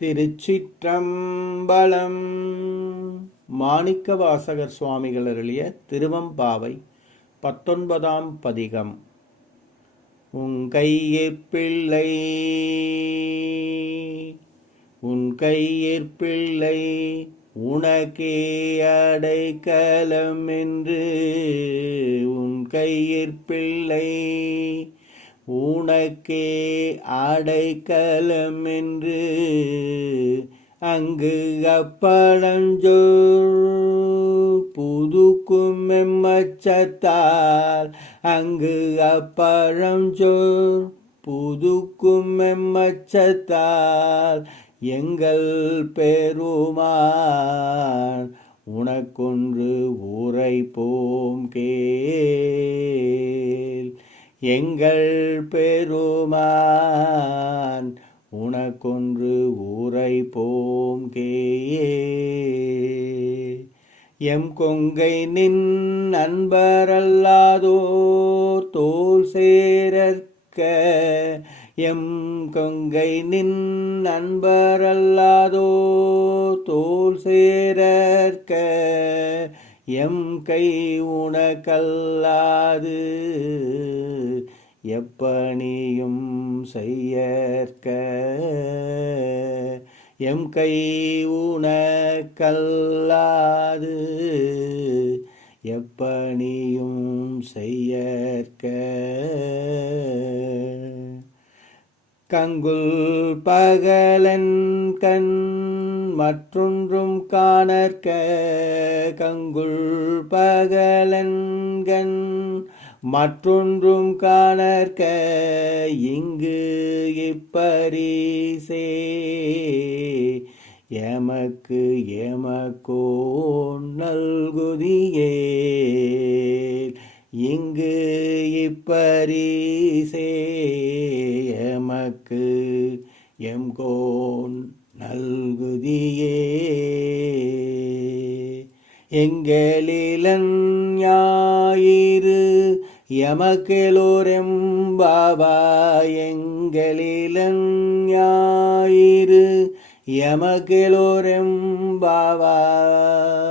திருச்சிற்றம்பலம். மாணிக்கவாசகர் சுவாமிகள் அருளிய திருவம்பாவை 19ஆம் பதிகம். உன்கையிற்பிள்ளை உன்கையிற்பிள்ளை உனக்கே அடைக்கலம் என்று உன்கையிற்பிள்ளை உனக்கே அடைக்கலம் என்று அங்கு அப்பழஞ்சோர் புதுக்கும் எம்மச்சத்தால் அங்கு அப்பழஞ்சோர் புதுக்கும் எம்மச்சத்தால் எங்கள் பெருமான் உனக்கொன்று உரைப்போம் கேள். எங்கள் பெருமான் உனக்கொன்று உரைப்போம் கேள். எம் கொங்கை நின் அன்பரல்லாதோர் தோல் சேரற்க எம் கொங்கை நின் அன்பரல்லாதோர் தோல் சேரற்க எம் கை உனக்கல்லாது எப்பணியும் செய்யற்க எம் கை உனக்கல்லாது எப்பணியும் செய்யற்க. கங்குல் பகலன் கண் மற்றொன்றும் காணற்க கங்குல் பகலன் கண் மற்றொன்றும் காணற்க இங்கு இப்பரிசே எமக்கு எமக்கோ நல்குதியே. இங்கு இப்பரிசே எமக்கு எம்கோன் நல்குதியே. எங்களிலன் ஞாயிறு எமக்கெலோரெம்பாவாய் எங்களிலன் ஞாயிறு எமக்கெலோரெம்பாவாய்.